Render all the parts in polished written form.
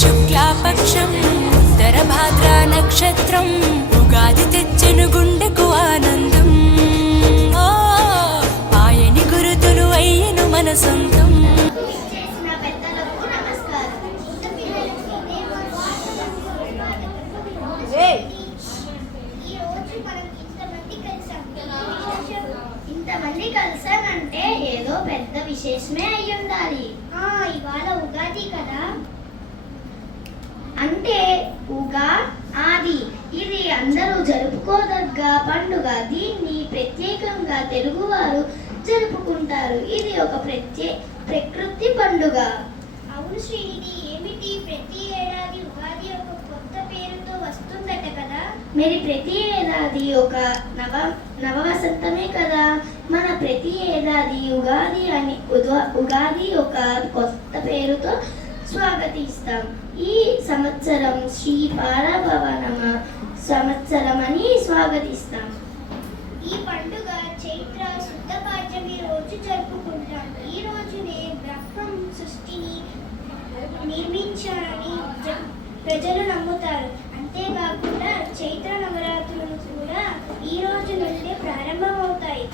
శుక్లాపక్షం ఉత్తరభాద్రా నక్షత్రం ఉగాది తెచ్చెను గుండెకు ఆనందం. ఆయని గురుతులు అయ్యను మన సొంతం. ఇంతమంది కలిసానంటే ఏదో పెద్ద విశేషమే అయి ఉండాలి. ఇవాళ ఉగాది కదా, అంటే ఉగాది ఇది అందరూ జరుపుకోదగ్గ పండుగ. దీన్ని ప్రత్యేకంగా తెలుగువారు జరుపుకుంటారు. ఇది ఒక ప్రకృతి పండుగ. అవును శ్రీనిధి, ఏమిటి ప్రతి ఏడాది ఉగాది ఒక కొత్త పేరుతో వస్తుందట కదా? మరి ప్రతి ఏడాది ఒక నవ వసంతమే కదా. మన ప్రతి ఏడాది ఉగాది ఒక కొత్త పేరుతో స్వాగతిస్తాం. ఈ సంవత్సరం శ్రీ పరాభవనమ సంవత్సరం అని స్వాగతిస్తాం. ఈ పండుగ చైత్ర శుద్ధ పాడ్యమి రోజు జరుపుకుంటాం. ఈ రోజునే బ్రహ్మం సృష్టిని నిర్మించారని ప్రజలు నమ్ముతారు. అంతేకాకుండా చైత్ర నవరాత్రులు కూడా ఈ రోజు నుండి ప్రారంభమవుతాయి.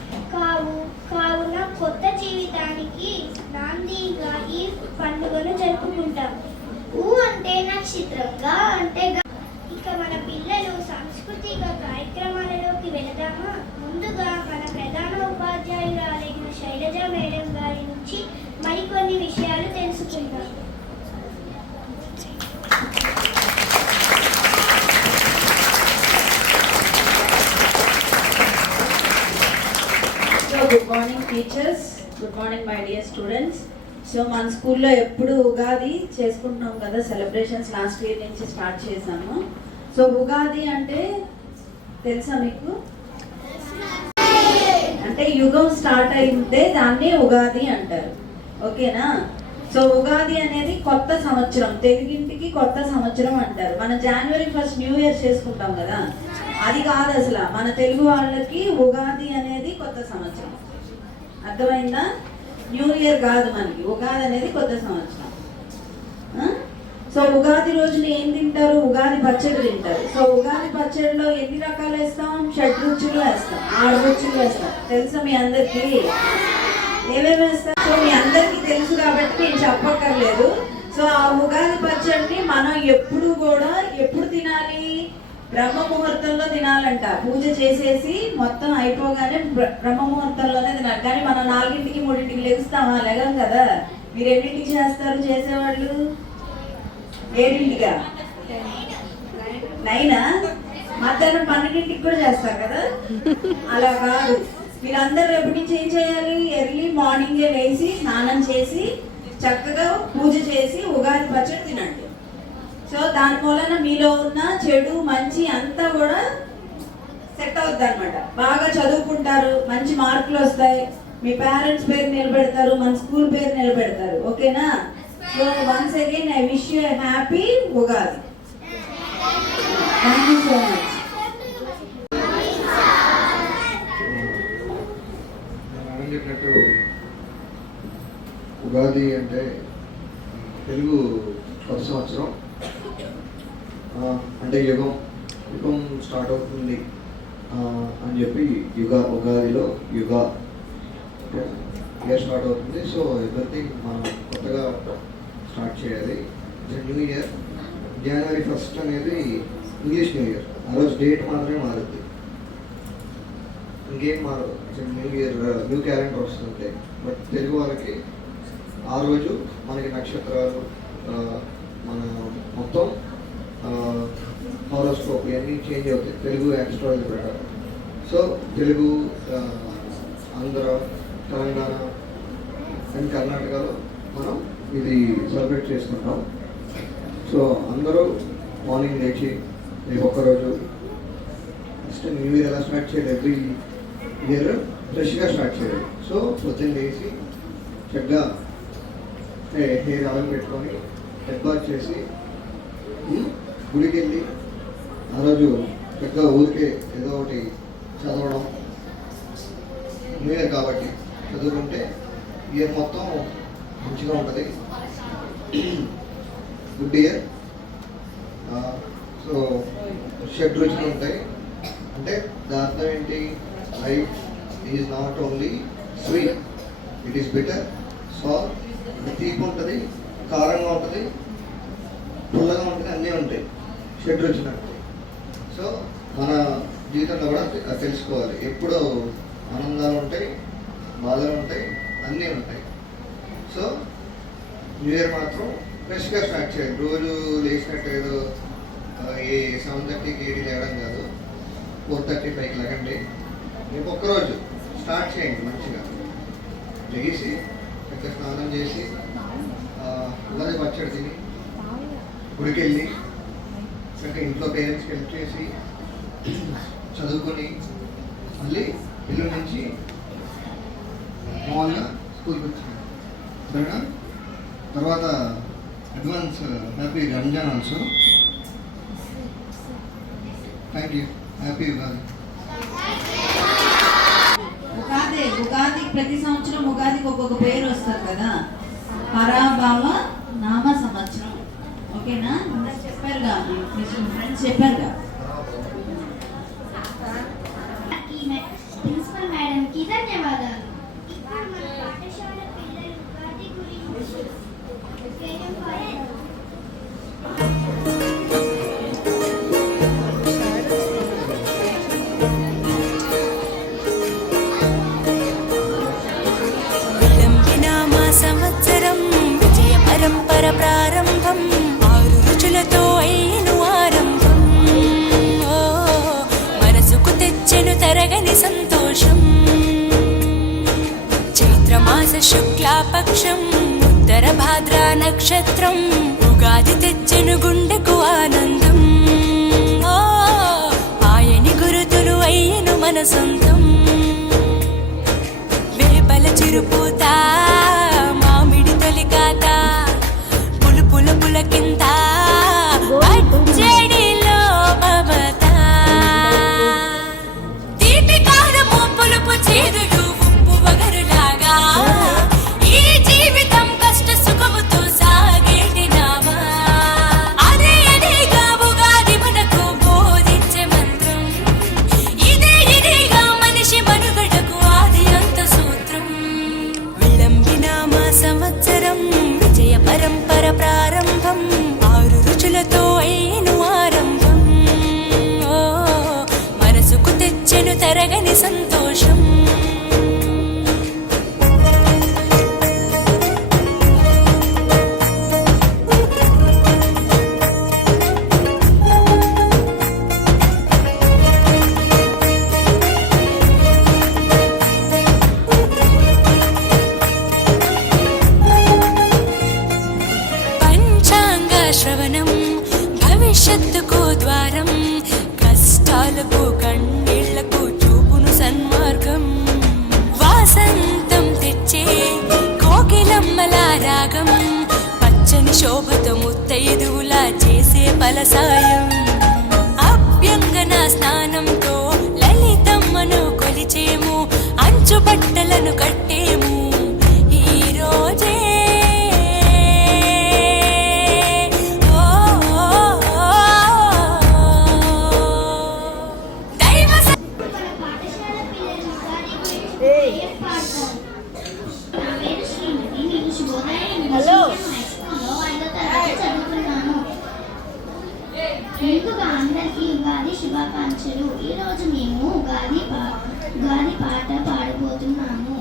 కావున కొత్త జీవితానికి నాందిగా ఈ పండుగను జరుపుకుంటాం. అంటే నక్షత్రంగా అంటే. ఇక మన పిల్లలు సాంస్కృతిక కార్యక్రమాలలోకి వెళదామా? ముందుగా మన ప్రధాన ఉపాధ్యాయురాలైన శైలజ మేడం గారి నుంచి మరికొన్ని విషయాలు తెలుసుకుందాం. Good morning teachers, good morning my dear students. So మన స్కూల్లో ఎప్పుడు ఉగాది చేసుకుంటున్నాం కదా, సెలబ్రేషన్స్ లాస్ట్ ఇయర్ నుంచి స్టార్ట్ చేసాము. సో ఉగాది అంటే తెలుసా మీకు? అంటే యుగం స్టార్ట్ అయితే దాన్ని ఉగాది అంటారు. ఓకేనా? సో ఉగాది అనేది కొత్త సంవత్సరం, తెలుగింటికి కొత్త సంవత్సరం అంటారు. మన జనవరి 1 న్యూ ఇయర్ చేసుకుంటాం కదా, అది కాదు అసలు. మన తెలుగు వాళ్ళకి ఉగాది అనేది కొత్త సంవత్సరం. అర్థమైందా? న్యూ ఇయర్ కాదు మనకి, ఉగాది అనేది కొత్త సంవత్సరం. సో ఉగాది రోజున ఏం తింటారు? ఉగాది పచ్చడి తింటారు. సో ఉగాది పచ్చడిలో ఎన్ని రకాలు వేస్తాం? 6 రుచులు వేస్తాం, 6 రుచులు వేస్తాం. తెలుసా మీ అందరికీ ఏమేమి వేస్తాం? సో మీ అందరికీ తెలుసు కాబట్టి నేను చెప్పక్కర్లేదు. సో ఆ ఉగాది పచ్చడిని మనం ఎప్పుడు తినాలి? బ్రహ్మ ముహూర్తంలో తినాలంట. పూజ చేసేసి మొత్తం అయిపోగానే బ్రహ్మ ముహూర్తంలోనే తినాలి. కానీ మనం 4ంటికి 3ంటికి లెగుస్తామా? లెగం కదా. మీరు ఎన్నింటికి చేస్తారు చేసేవాళ్ళు? 7ంటిగా? 9ఆ? మధ్యాహ్నం 12ంటికి కూడా చేస్తారు కదా. అలా కాదు. మీరందరూ రేపటి నుంచి ఏం చేయాలి? ఎర్లీ మార్నింగే లేచి స్నానం చేసి చక్కగా పూజ చేసి ఉగాది పచ్చడి తినండి. సో దాని మూలన మీలో ఉన్న చెడు మంచి అంతా కూడా సెట్ అవుద్ది అనమాట. బాగా చదువుకుంటారు, మంచి మార్కులు వస్తాయి, మీ పేరెంట్స్ పేరు నిలబెడతారు, మన స్కూల్ పేరు నిలబెడతారు. ఓకేనా? So once again I wish you happy Ugadi. Thank you so much. చెప్పినట్టు ఉగాది అంటే తెలుగు కొత్త సంవత్సరం, అంటే యుగం స్టార్ట్ అవుతుంది అని చెప్పి ఉగాదిలో ఇయర్ స్టార్ట్ అవుతుంది. సో ఎవ్రీథింగ్ మనం కొత్తగా స్టార్ట్ చేయాలి. న్యూ ఇయర్ జనవరి 1 అనేది ఇంగ్లీష్ న్యూ ఇయర్. ఆ రోజు డేట్ మాత్రమే మారుద్ది, ఇంకేం మారదు. న్యూ ఇయర్ న్యూ క్యాలెండర్ వస్తుంది. బట్ తెలుగు వాళ్ళకి ఆ రోజు మనకి నక్షత్రాలు, మన మొత్తం హారోస్కోప్ ఇవన్నీ చేంజ్ అవుతాయి తెలుగు యాస్ట్రాలజీ ప్రకారం. సో తెలుగు, ఆంధ్ర, తెలంగాణ అండ్ కర్ణాటకలో మనం ఇది సెలబ్రేట్ చేసుకుంటాం. సో అందరూ మార్నింగ్ లేచి రేపు ఒక్కరోజు ఫస్ట్ న్యూ ఇయర్ ఎలా స్టార్ట్ చేయాలి? ఎవ్రీ ఇయర్ ఫ్రెష్గా స్టార్ట్ చేయాలి. సో పొద్దున్న లేచి చక్కగా హెయిర్ ఆయిల్ పెట్టుకొని హెడ్ బాత్ చేసి గుడికి వెళ్ళి ఆ రోజు చక్కగా ఊరికే ఏదో ఒకటి చదవడం, న్యూ ఇయర్ కాబట్టి చదువుకుంటే ఇయర్ మొత్తం మంచిగా ఉంటుంది. Good year. సో షడ్ రుచులు ఉంటాయి అంటే దాని అర్థం ఏంటి? Life is not only sweet, it is bitter, salt, తీపి ఉంటుంది, కారంగా ఉంటుంది, పుల్లగా ఉంటుంది, అన్నీ ఉంటాయి షడ్ రుచులు అంటే. సో మన జీవితంలో కూడా తెలుసుకోవాలి. ఎప్పుడో ఆనందాలు ఉంటాయి, బాధలు ఉంటాయి, అన్నీ ఉంటాయి. సో న్యూ ఇయర్ మాత్రం ఫ్రెష్గా స్టార్ట్ చేయాలి. రోజు లేచినట్టు ఏదో 7:30కి 8 లేవడం కాదు, 4:35కి లేకండి. రేపు ఒక్కరోజు స్టార్ట్ చేయండి మంచిగా. లేచి చక్కగా స్నానం చేసి ఉగాది పచ్చడి తిని గుడికెళ్ళి చక్కగా ఇంట్లో పేరెంట్స్కి హెల్ప్ చేసి చదువుకొని మళ్ళీ ఇల్లు నుంచి మామూలుగా స్కూల్కి వచ్చాను. సరేనా? తర్వాత advance happy Ramzan also. Thank you. Happy Ugadi. Ugadi ప్రతి సంవత్సరం ఉగాదికి ఒక్కొక్క పేరు వస్తుంది కదా. పరాభవ నామ సంవత్సరం. ఓకేనా? చెప్పారుగా, ఫ్రెండ్స్ చెప్పారుగా. ప్రిన్సిపల్ మేడంకి ధన్యవాదాలు. ఇప్పుడు మన పాఠశాల పిల్లలు ఉగాది గురించి విలంబినామా సంవత్సరం విజయ పరంపర ప్రారంభం, 6 రుచులతో అయ్యను ఆరంభం. ఓ మనసుకు తెచ్చెను తరగని సంతోషం. చైత్రమాస శుక్లాపక్షం ఉత్తర భాద్రా నక్షత్రం, ఉగాది తెచ్చెను గుండెకు ఆనందం. ఓ ఆయని గురుతులు అయ్యను మన సొంతం. వేపల చిరుపూత మామిడి తొలికాత, పులుపుల పులకింత పచ్చడిలో మమత. తీపి కారము పులుపు చేదులు ఉప్పు వగరులాగా, ఈ జీవితం కష్ట సుఖముతో సాగేటి నావా. అదే అదేగా ఉగాది మనకు బోధించే మంత్రం. ఇదేగా మనిషి మనుగడకు ఆది అంత సూత్రం. విలంబినామా సంవత్సరం విజయ పరంపర ప్రారంభం, 6 రుచులతో అయ్యను ఆరంభం. ఓ మనసుకు తెచ్చెను తరగని సంతోషం. పంచాంగ శ్రవణం భవిష్యత్తుకు ద్వారం, కష్టాలకు కన్నీళ్లకు చూపును సన్మార్గం. వాసంతం తెచ్చే కోకిలమ్మల రాగం, పచ్చని శోభతో ముత్తైదువులా చేసే ఫలసాయం. అభ్యంగన స్నానంతో లలితమ్మను కొలిచేము, అంచు బట్టలను కట్టేము ఈ రోజే. మన పాఠశాల పిల్లలు ఉగాది గురించి ఏం పాడతారు? నా పేరు శ్రీమతి. నేను శుభోదయ ఇంగ్లీష్ హైస్కూల్లో 5వ తరగతి చదువుతున్నాను. ముందుగా అందరికీ ఉగాది శుభాకాంక్షలు. ఈరోజు మేము ఉగాది పాట పాడబోతున్నాము.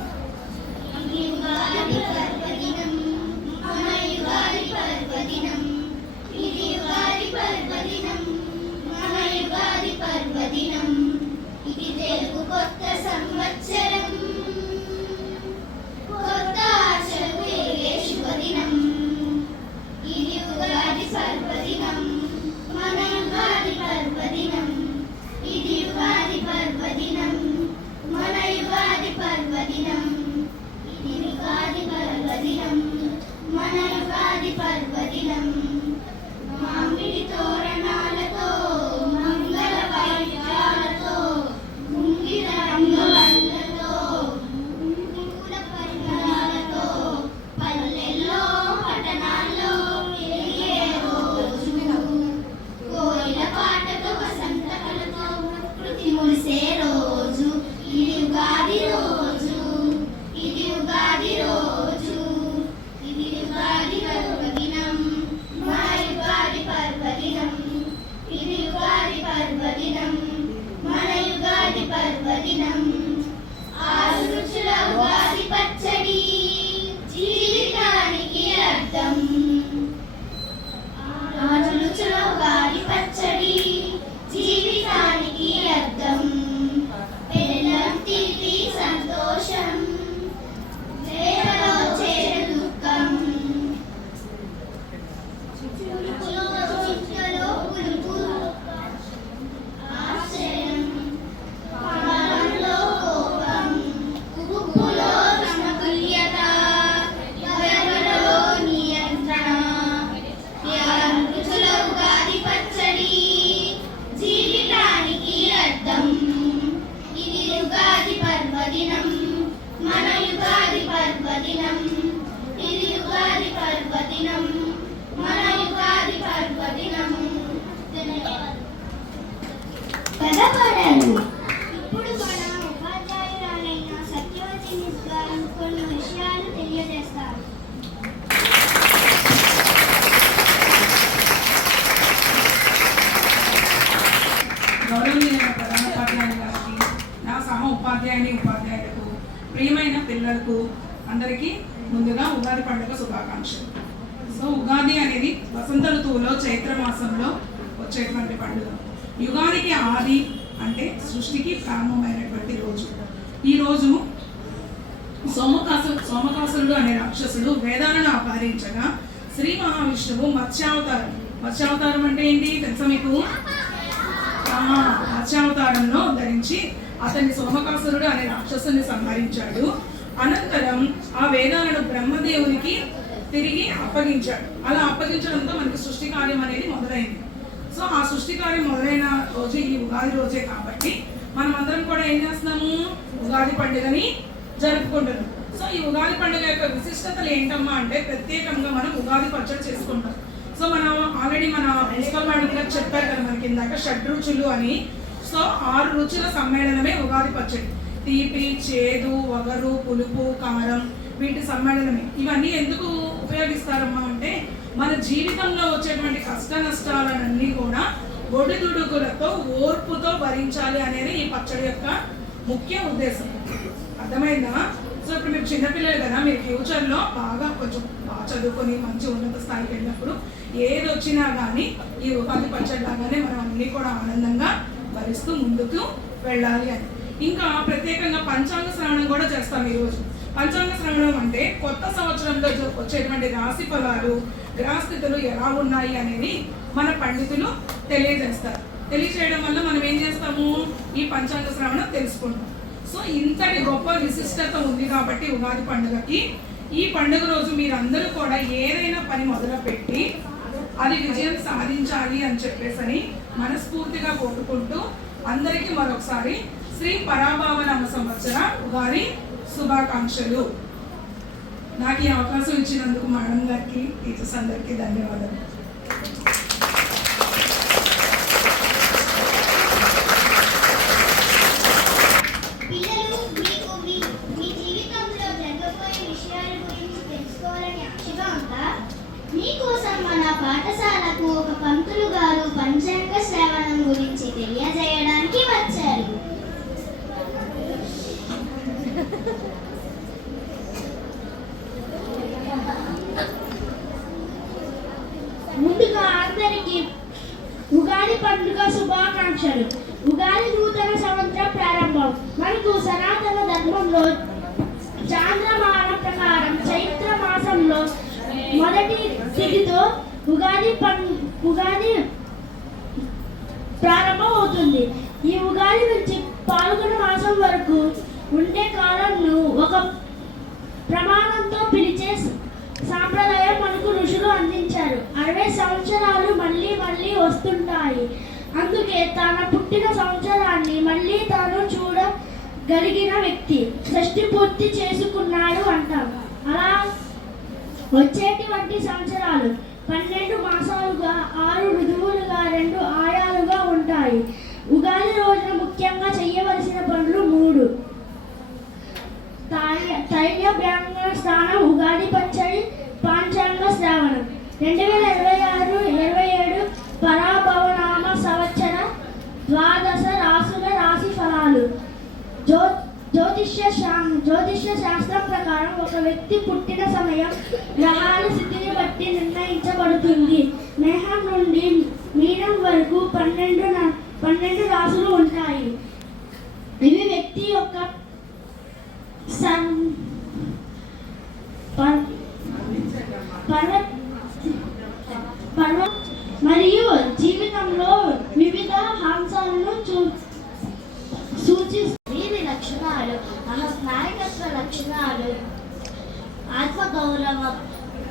మురిసే రోజు ఇది ఉగాది రోజు, ఇది ఉగాది రోజు, ఇది ఉగాది పర్వదినం, మా యుగాది పర్వదినం, ఇది ఉగాది పర్వదినం, మన యుగాది పర్వదినం. 6 రుచుల ఉగాది పచ్చడి జీవితానికి అర్థం. 6 రుచుల ఉగాది పచ్చడి జీవితానికి అర్థం. బెల్లం తీపి సంతోషం, వేలలో చేరు దుఃఖం, చుక్కలో పులుపు ఆశ్రయం, పాలనలో కోపం, ఉప్పులో సమతుల్యత, ఎవరిలో నియంత్రణ. 6 రుచుల ఉగాది పచ్చడి జీవితానికి అర్థం. ఇది యుగాది పర్వదినం, మన యుగాది పర్వదినం, ఇది యుగాది పర్వదినం, మన యుగాది పర్వదినం. పెద్దవాడారు. ఇప్పుడు మన ఉపాధ్యాయురాలైన సత్యవతి మిస్ గారు కొన్ని విషయాలు తెలియజేస్తారు. గౌరవనీయ ప్రధానోపాధ్యాయులు గారికి, నా సహ ఉపాధ్యాయులకు, ప్రియమైన పిల్లలకు అందరికీ ముందుగా ఉగాది పండుగ శుభాకాంక్షలు. సో ఉగాది అనేది వసంత ఋతువులో చైత్ర మాసంలో వచ్చేటువంటి పండుగ. యుగానికి ఆది అంటే సృష్టికి ప్రారంభమైనటువంటి రోజు. ఈరోజు సోమకాసురుడు అనే రాక్షసుడు వేదాలను అపహరించగా శ్రీ మహావిష్ణువు మత్స్యావతారం అంటే ఏంటి తెలుసా మీకు? మత్స్యావతారంలో ధరించి అతన్ని సోమకాసురుడు అనే రాక్షసుని సంహరించాడు. అనంతరం ఆ వేదాలను బ్రహ్మదేవునికి తిరిగి అప్పగించాడు. అలా అప్పగించడంతో మనకి సృష్టి కార్యం అనేది మొదలైంది. సో ఆ సృష్టి కార్యం మొదలైన రోజు ఈ ఉగాది రోజే కాబట్టి మనం అందరం కూడా ఏం చేస్తున్నాము? ఉగాది పండుగని జరుపుకుంటున్నాం. సో ఈ ఉగాది పండుగ యొక్క విశిష్టతలు ఏంటమ్మా అంటే ప్రత్యేకంగా మనం ఉగాది పచ్చడి చేసుకుంటాం. సో మనం ఆల్రెడీ మన ప్రిన్సిపల్ మేడం గారు చెప్పారు కదా మనకి ఇందాక షడ్రుచులు అని. సో 6 రుచుల సమ్మేళనమే ఉగాది పచ్చడి. తీపి, చేదు, వగరు, పులుపు, కారం వీటి సమ్మేళనమే. ఇవన్నీ ఎందుకు ఉపయోగిస్తారమ్మా అంటే మన జీవితంలో వచ్చేటువంటి కష్ట నష్టాలన్నీ కూడా ఒడిదుడుకులతో ఓర్పుతో భరించాలి అనేది ఈ పచ్చడి యొక్క ముఖ్య ఉద్దేశం. అర్థమైందా? సో ఇప్పుడు మీరు చిన్నపిల్లలు కదా, మీరు ఫ్యూచర్లో కొంచెం బాగా చదువుకొని మంచి ఉన్నత స్థాయికి వెళ్ళినప్పుడు ఏది వచ్చినా కానీ ఈ ఉగాది పచ్చడి లాగానే మనం అన్నీ కూడా ఆనందంగా భరిస్తూ ముందుకు వెళ్ళాలి అని. ఇంకా ప్రత్యేకంగా పంచాంగ శ్రవణం కూడా చేస్తాం ఈరోజు. పంచాంగ శ్రవణం అంటే కొత్త సంవత్సరంలో వచ్చేటువంటి రాశి ఫలాలు, గ్రహస్థితులు ఎలా ఉన్నాయి అనేది మన పండితులు తెలియజేస్తారు. తెలియజేయడం వల్ల మనం ఏం చేస్తాము? ఈ పంచాంగ శ్రవణం తెలుసుకుంటాం. సో ఇంతటి గొప్ప విశిష్టత ఉంది కాబట్టి ఉగాది పండుగకి, ఈ పండుగ రోజు మీరందరూ కూడా ఏదైనా పని మొదలుపెట్టి అది విజయం సాధించాలి అని చెప్పేసి మనస్ఫూర్తిగా కోరుకుంటూ అందరికీ మరొకసారి శ్రీ పరాభావనామ సంవత్సర ఉగాది శుభాకాంక్షలు. నాకు ఈ అవకాశం ఇచ్చినందుకు మేడం గారికి, టీచర్స్ అందరికీ ధన్యవాదాలు. పిల్లలు, మీకు మీ జీవితంలో జరగబోయే విషయాల గురించి తెలుసుకోవాలని ఆశగా ఉందా? మీకోసం మన పాఠశాలకు ఒక పంతులు గారు పంచాంగ శ్రవణం గురించి తెలియజేయడానికి వచ్చారు. ముందుగా అందరికీ ఉగాది పండుగ శుభాకాంక్షలు. ఉగాది నూతన సంవత్సర ప్రారంభం. మనకు సనాతన ధర్మంలో చాంద్రమాన ప్రకారం చైత్ర మాసంలో మొదటి తిథితో ఉగాది ప్రారంభం అవుతుంది. ఈ ఉగాది నుంచి పాల్గొన మాసం వరకు ఉండే కాలంను ఒక ప్రమాణంతో పిలిచే సాంప్రదాయం మనకు ఋషులు అందించారు. 60 సంవత్సరాలు మళ్ళీ మళ్ళీ వస్తుంటాయి. అందుకే తన పుట్టిన సంవత్సరాన్ని మళ్ళీ తాను చూడగలిగిన వ్యక్తి షష్ఠి పూర్తి చేసుకున్నాడు అంటాం. అలా వచ్చేటువంటి సంవత్సరాలు 12 మాసాలుగా, 6 ఋతువులుగా, 2 ఆయాలుగా ఉంటాయి. ఉగాది రోజున ముఖ్యంగా చేయవలసిన పనులు 3. తైల బ్రాహ్మణ స్నానం, ఉగాది పచ్చడి, పాంచాంగ శ్రావణం. 2026-27 పరాభవనామ సంవత్సర ద్వాదశ రాసుల రాశి ఫలాలు. జ్యోతిష్య శాస్త్రం ప్రకారం ఒక వ్యక్తి పుట్టిన సమయం గ్రహాల స్థితిని బట్టి నిర్ణయించబడుతుంది. మేహం నుండి మీనం వరకు 12 రాసులు ఉంటాయి. ఇవి వ్యక్తి యొక్క మరియు జీవితంలో వివిధ అంశాలను సూచిస్తుంది. వీరి లక్షణాలు: నాయకత్వ లక్షణాలు, ఆత్మగౌరవం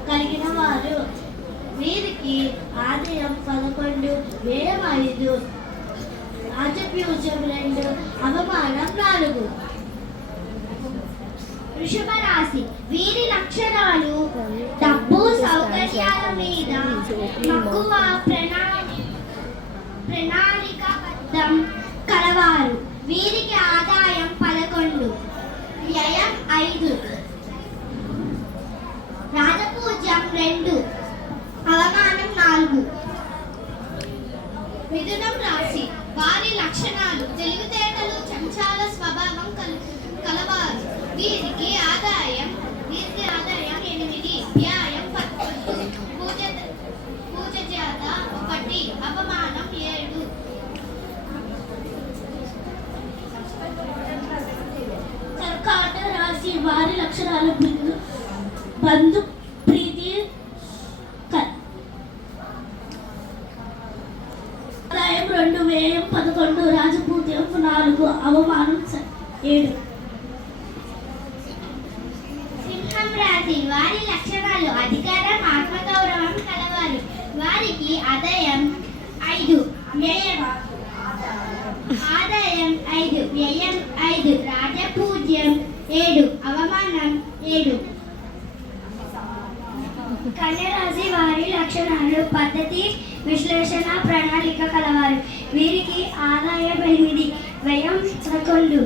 కలిగిన వారు. వీరికి ఆదాయం 11, వ్యయం 5, రాజపూజ్యం 2, అవమానం 4. వృషభ రాశి. వీరి లక్షణాలు: డబ్బు, సౌకర్యాల మీద మక్కువ, ప్రణాళికాబద్ధం కలవారు. వీరికి ఆదాయం 11, వ్యయం 5, రాజపూజ్యం 2, అవమానం 4. మిథునం రాశి. వారి లక్షణాలు: తెలివితేటలు, చంచాల స్వభావం కలవారు. వీరికి ఆదాయం 8, వ్యయం 11, పూజ జాత 1, అవమానం 7. కర్కాటక రాశి. వారి లక్షణాలు: బంధు ప్రీతి, ఆదాయం 2, వ్యయం 11, రాజపూజ్యం 4, అవమానం 7. సింహం రాశి. వారి లక్షణాలు: అధికారం, ఆత్మగౌరవం కలవారు. వారికి ఆదాయం 5, వ్యయం 5, రాజపూజ్యం 7, అవమానం 7. కన్య రాశి. వారి లక్షణాలు: పద్ధతి, విశ్లేషణ, ప్రణాళిక కలవారు. వీరికి ఆదాయం 8, వ్యయం 11,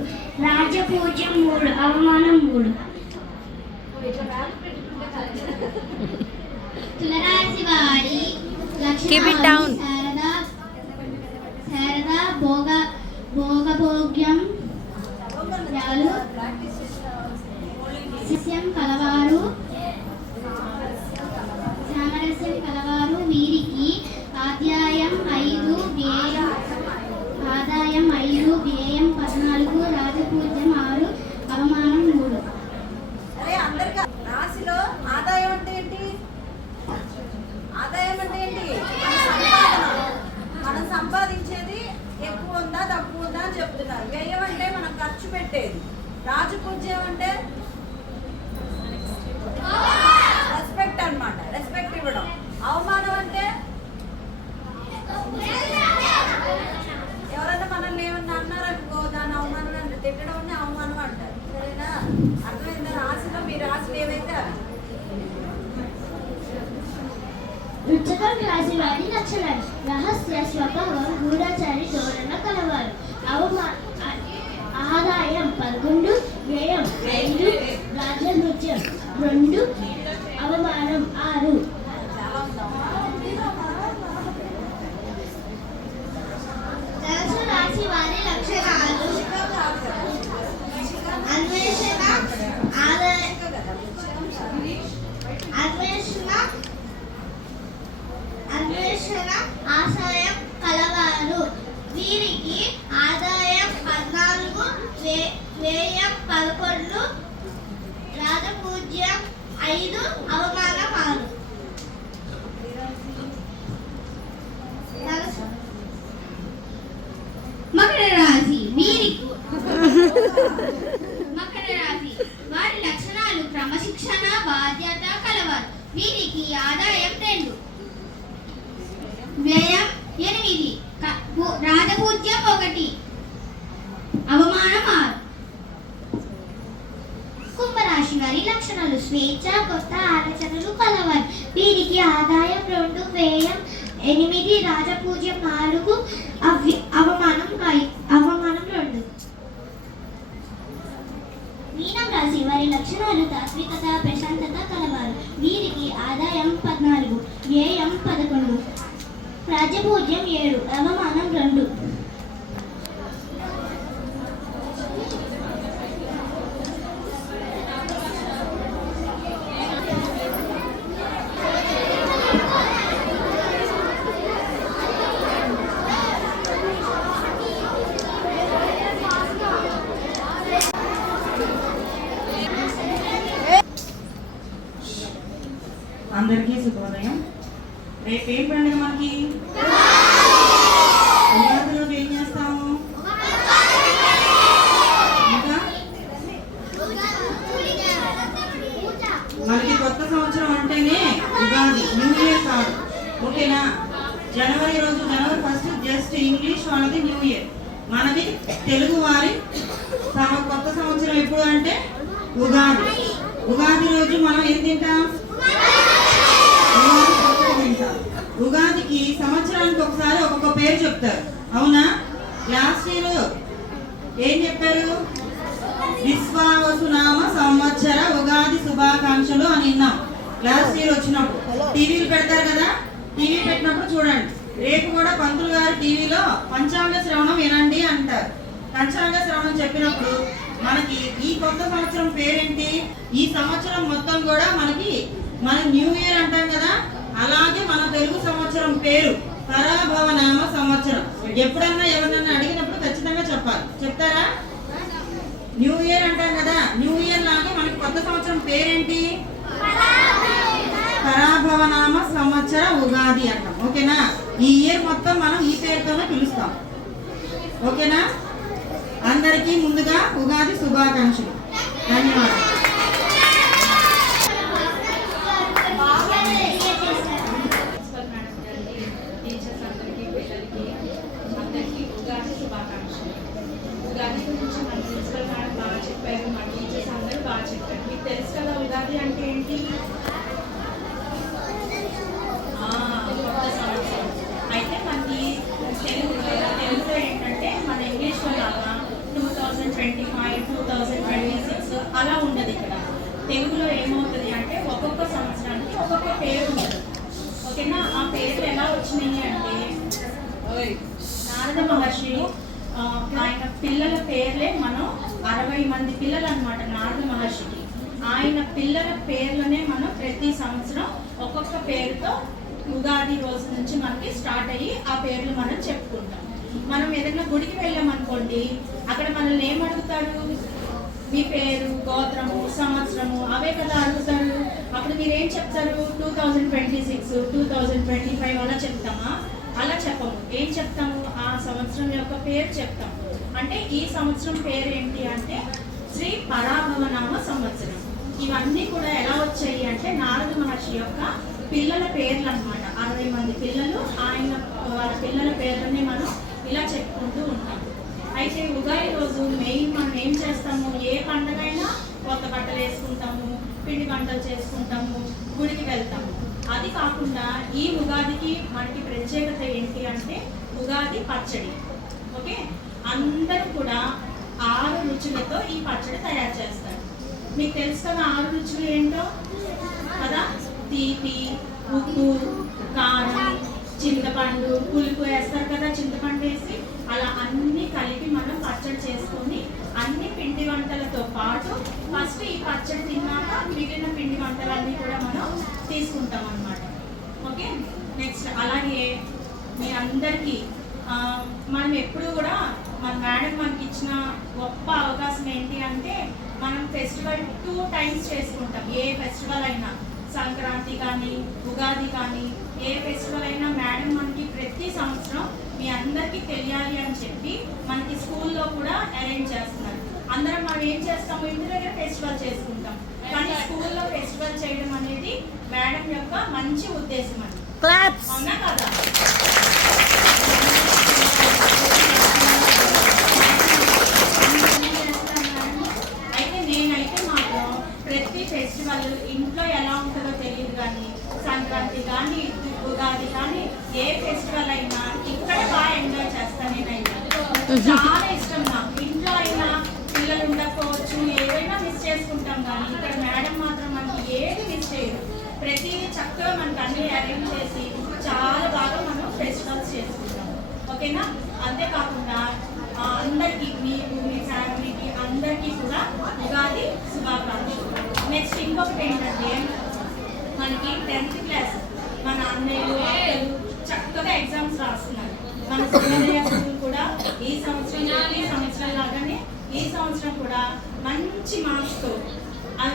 రాజపూజ్యం 3, అవమానం 3. తులరాశి. వారి లక్షణాలు: శారద, భోగభోగ్యం సామరస్యం కలవారు. వీరికి ఆదాయం 5, వ్యయం 14, రాజపూజ్యం 6, అవమానం 3. రాశిలో ఆదాయం అంటే ఏంటి? మనం సంపాదించేది ఎక్కువ ఉందా తక్కువ ఉందా అని చెప్తున్నారు. వ్యయం అంటే మనం ఖర్చు పెట్టేది. రాజపూజ్యం అంటే రెస్పెక్ట్ అన్నమాట, రెస్పెక్ట్ ఇవ్వడం. అవమానం అంటే ఎవరైనా మనల్ని ఏమన్నా అన్నారనుకో, దాని అవమానం అంటే తిట్టడం అవమానం అంటారు. సరేనా? అర్థమైందా? రాశిలో మీ రాశులు ఏవైతే అవి. వృశ్చికం రాశి. వారి లక్షణాలు: రహస్య స్వభావం, గూఢచారి ధోరణ కలవారు. ఆదాయం 11, వ్యయం 5, రాజపూజ్యం 2, అవమానం 6. ధనుసు రాశి. వారి లక్షణాలు: అన్వేషణ, ఆశయం కలవారు. వీరికి ఆదాయం 14, వ్యయం 11, రాజపూజ్యం 5, అవమానం 6. మకర రాశి. వారి లక్షణాలు: క్రమశిక్షణ, బాధ్యత కలవారు. వీరికి ఆదాయం 2, వ్యయం 8, రాజపూజ్యం 1, అవమానం 6. కుంభరాశి. వారి లక్షణాలు: స్వేచ్ఛ, కొత్త ఆలోచనలు కలవారు. వీరికి ఆదాయం 2, వ్యయం 8, రాజపూజ్యం 4, అవమానం 2. మీనం రాశి వారి లక్షణాలు తాత్వికత, ప్రశాంతత కలవారు. వీరికి ఆదాయం 14, వ్యయం 11, రాజ్యపూజ్యం 7, అవమానం 2. అందరికీ శుభోదయం. రేపు ఏం పండుగ మనకి? ఉగాది రోజు ఏం చేస్తాము? ఇంకా మనకి కొత్త సంవత్సరం అంటేనే ఉగాది, న్యూ ఇయర్ కాదు. ఓకేనా? జనవరి రోజు, జనవరి 1 జస్ట్ ఇంగ్లీష్ వాళ్ళది న్యూ ఇయర్. మనది తెలుగు వారి కొత్త సంవత్సరం ఎప్పుడు అంటే ఉగాది. ఉగాది రోజు మనం ఏం తింటాం? ఉగాదికి సంవత్సరానికి ఒకసారి ఒక్కొక్క పేరు చెప్తారు, అవునా? లాస్ట్ ఇయర్ ఏం చెప్పారు? విశ్వావసునామ సంవత్సర ఉగాది శుభాకాంక్షలు అని విన్నాం లాస్ట్ ఇయర్ వచ్చినప్పుడు. టీవీలు పెడతారు కదా, టీవీ పెట్టినప్పుడు చూడండి. రేపు కూడా పంతులు గారు టీవీలో పంచాంగ శ్రవణం వినండి అంటారు. పంచాంగ శ్రవణం చెప్పినప్పుడు మనకి ఈ కొత్త సంవత్సరం పేరేంటి? ఈ సంవత్సరం మొత్తం కూడా మన న్యూ ఇయర్ అంటాం కదా, అలాగే మన తెలుగు సంవత్సరం పేరు పరాభవనామ సంవత్సరం. ఎప్పుడన్నా ఎవరన్నా అడిగినప్పుడు ఖచ్చితంగా చెప్పాలి. చెప్తారా? న్యూ ఇయర్ అంటాం కదా, న్యూ ఇయర్ లాగా మనకి కొత్త సంవత్సరం పేరేంటి? పరాభవనామ సంవత్సర ఉగాది అంటాం. ఓకేనా? ఈ ఇయర్ మొత్తం మనం ఈ పేరుతోనే పిలుస్తాం. ఓకేనా? అందరికీ ముందుగా ఉగాది శుభాకాంక్షలు. ధన్యవాదాలు. ఉగాది గురించి మన ప్రిన్సిపల్ మేడం బాగా చెప్పారు, మన టీచర్స్ అందరూ బాగా చెప్పారు. మీకు తెలుసు కదా ఉగాది అంటే ఏంటి? కొత్త సంవత్సరం. అయితే మనకి తెలుగులో ఏంటంటే మన ఇంగ్లీష్లో లాగా 2025, 2026 అలా ఉండదు. ఇక్కడ తెలుగులో ఏమవుతుంది అంటే ఒక్కొక్క సంవత్సరానికి ఒక్కొక్క పేరు ఉంటుంది. ఓకేనా? ఆ పేర్లు ఎలా వచ్చినాయి అంటే నారద మహర్షి ఆయన పిల్లల పేర్లే మనం 60 మంది పిల్లలు అనమాట నారద మహర్షికి. ఆయన పిల్లల పేర్లనే మనం ప్రతి సంవత్సరం ఒక్కొక్క పేరుతో ఉగాది రోజు నుంచి మనకి స్టార్ట్ అయ్యి ఆ పేర్లు మనం చెప్పుకుంటాం. మనం ఏదైనా గుడికి వెళ్ళామనుకోండి, అక్కడ మనల్ని ఏం అడుగుతారు? మీ పేరు, గోత్రము, సంవత్సరము అవే కదా అడుగుతారు. అప్పుడు మీరేం చెప్తారు? 2026, 2025 అలా చెప్తామా? అలా చెప్పము. ఏం చెప్తాము? ఆ సంవత్సరం యొక్క పేరు చెప్తాము. అంటే ఈ సంవత్సరం పేరు ఏంటి అంటే శ్రీ పరాభవనామ సంవత్సరం. ఇవన్నీ కూడా ఎలా వచ్చాయి అంటే నారద మహర్షి యొక్క పిల్లల పేర్లు అనమాట. 60 మంది పిల్లలు, వాళ్ళ పిల్లల పేర్లని మనం ఇలా చెప్పుకుంటూ ఉంటాం. అయితే ఉగాది రోజు మెయిన్ మనం ఏం చేస్తాము? ఏ పండుగైనా కొత్త బట్టలు వేసుకుంటాము, పిండి వంటలు చేసుకుంటాము, గుడికి వెళ్తాము. అది కాకుండా ఈ ఉగాదికి మనకి ప్రత్యేకత ఏంటి అంటే ఉగాది పచ్చడి. ఓకే, అందరూ కూడా 6 రుచులతో ఈ పచ్చడి తయారు చేస్తారు. మీకు తెలుసు కదా 6 రుచులు ఏంటో కదా? తీపి, ఉప్పు, కారం, చింతపండు, పులుపు వేస్తారు కదా, చింతపండు వేసి అలా అన్ని కలిపి మనం పచ్చడి చేసుకొని అన్ని పిండి వంటలతో పాటు ఫస్ట్ ఈ పచ్చడి తిన్నాక మిగిలిన పిండి వంటలన్నీ కూడా మనం తీసుకుంటాం అన్నమాట. ఓకే, నెక్స్ట్ అలాగే మీ అందరికీ మనం ఎప్పుడు కూడా మన మేడం మనకి ఇచ్చిన గొప్ప అవకాశం ఏంటి అంటే మనం ఫెస్టివల్ 2 times చేసుకుంటాం. ఏ ఫెస్టివల్ అయినా, సంక్రాంతి కానీ ఉగాది కానీ ఏ ఫెస్టివల్ అయినా మేడం మనకి ప్రతి సంవత్సరం మీ అందరికీ తెలియాలి అని చెప్పి మనకి స్కూల్లో కూడా అరేంజ్ చేస్తున్నారు. అందరం మనం ఏం చేస్తాము? ఇంటి దగ్గర ఫెస్టివల్ చేసుకుంటాం, కానీ స్కూల్లో ఫెస్టివల్ చేయడం అనేది మేడం యొక్క మంచి ఉద్దేశం అని. అవునా కదా? అయితే నేనైతే మాత్రం ప్రతి ఫెస్టివల్ ఇంట్లో ఎలా ఉంటుందో తెలియదు, కానీ సంక్రాంతి కానీ ఉగాది కానీ ఏ ఫెస్టివల్ అయినా ఇక్కడ బాగా ఎంజాయ్ చేస్తాను నేనైతే. చాలా ఇష్టం నాకు. ఇంట్లో అయినా పిల్లలు ఉండకపోవచ్చు, ఏదైనా మిస్ చేసుకుంటాం, కానీ ఇక్కడ మేడం మాత్రం మనకి ఏది మిస్ చేయదు. ప్రతిదీ చక్కగా మనకు అన్ని అరేంజ్ చేసి చాలా బాగా మనం ఫెస్టివల్స్ చేసుకుంటాం. ఓకేనా? అంతేకాకుండా అందరికీ, మీకు, మీ ఫ్యామిలీకి అందరికీ కూడా ఉగాది శుభాకాంక్షలు. నెక్స్ట్ ఇంకొకటి ఏంటంటే, మనకి 10th క్లాస్ మన అన్నయ్యలు అక్కలు చక్కగా ఎగ్జామ్స్ రాస్తున్నారు. మన సోదరయ్య స్కూల్ కూడా ఈ సంవత్సరం లాగానే ఈ సంవత్సరం కూడా మంచి మార్క్స్తో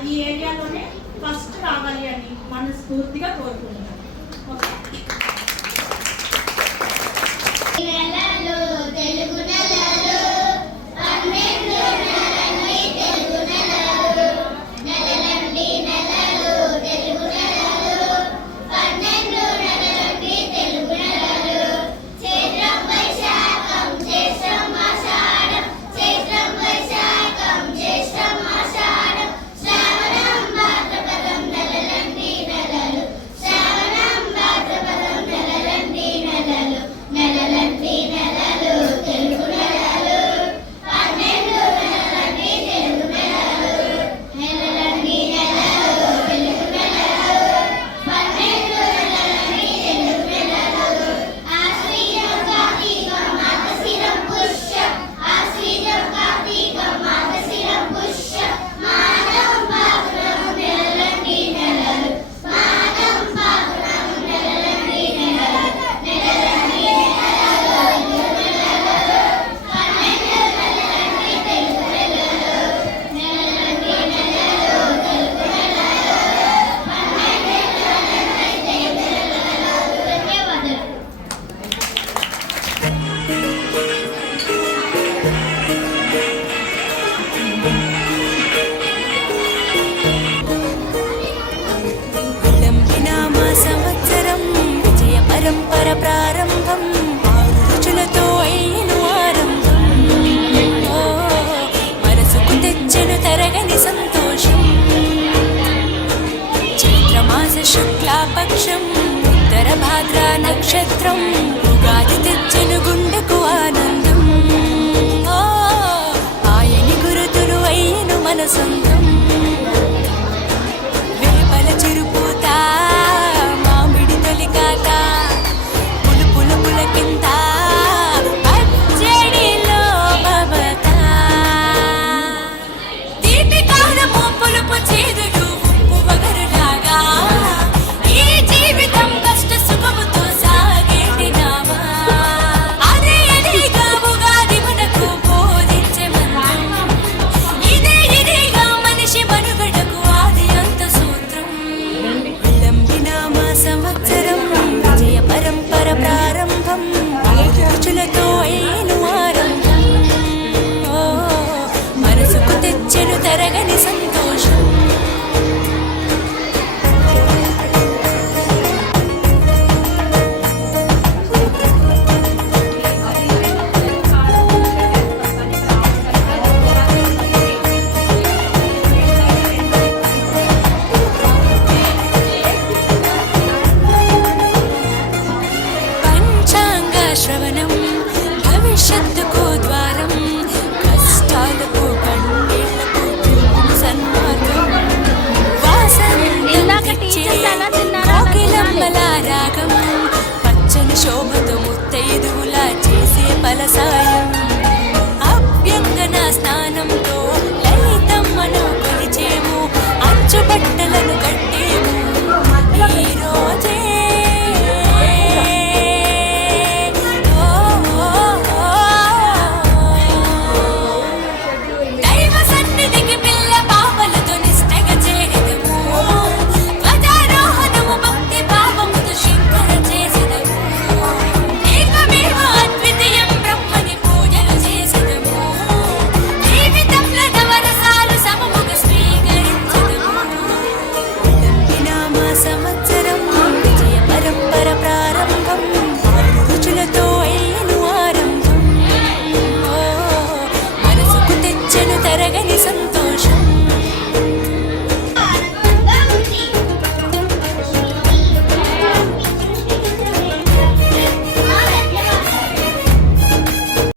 ఈ ఏరియాలోనే ఫస్ట్ రావాలి అని మనస్ఫూర్తిగా కోరుకుంటున్నాను. ఓకే. నెలలు తెలుగు నెలలు 12 నెలలండి తెలుగు నెలలు నెలలండి నెలలు తెలుగు నెలలు 12 నెలలండి తెలుగు నెలలు చైత్రం వైశాఖం జ్యేష్ఠం ఆషాఢం చైత్రం వైశాఖం జ్యేష్ఠం ఆషాఢం శ్రావణం భాద్రపదం నెలలండి నెలలు శ్రావణం భాద్రపదం నెలలండి నెలలు నెలలండి నెలలు తెలుగు నెలలు 12 నెలలండి తెలుగు నెలలు నెలలండి నెలలు తెలుగు నెలలు 12 నెలలండి తెలుగు నెలలు ఆశ్వీజం కార్తీకం మార్గశిరం పుష్యం ఆశ్వీజం కార్తీకం మార్గశిరం పుష్యం మాఘం ఫాల్గుణం నెలలండి నెలలు మాఘం ఫాల్గుణం నెలలండి నెలలు నెలలండి విలంబినామ సంవత్సరం విజయ పరంపర ప్రారంభం 6 రుచులతో అయ్యను ఆరంభం ఓ మనసుకు తెచ్చెను తరగని సంతోషం చైత్రమాస శుక్లాపక్షం ఉత్తర భాద్ర నక్షత్రం ఉగాది తెచ్చెను గుండెకు ఆనందం ఓ ఆయని గురుతులు అయ్యను మన సొంతం వేపల చిరుపూత మామిడి తొలికాట పులుపుల పులకింత పచ్చడిలో మమత తీపి కారము పులుపు చేదులు ఉప్పు వగరులాగా ఈ జీవితం కష్ట సుఖముతో సాగేటి నావా అదే అదేగా ఉగాది మనకు బోధించే మంత్రం ఇదేగా మనిషి మనుగడకు ఆది అంత సూత్రం విలంబినామ సంవత్సరం విజయ పరంపర ప్రారంభం 5 రుచులతో అయ్యను ఆరంభం ఓ మనసుకు తెచ్చెను తరగని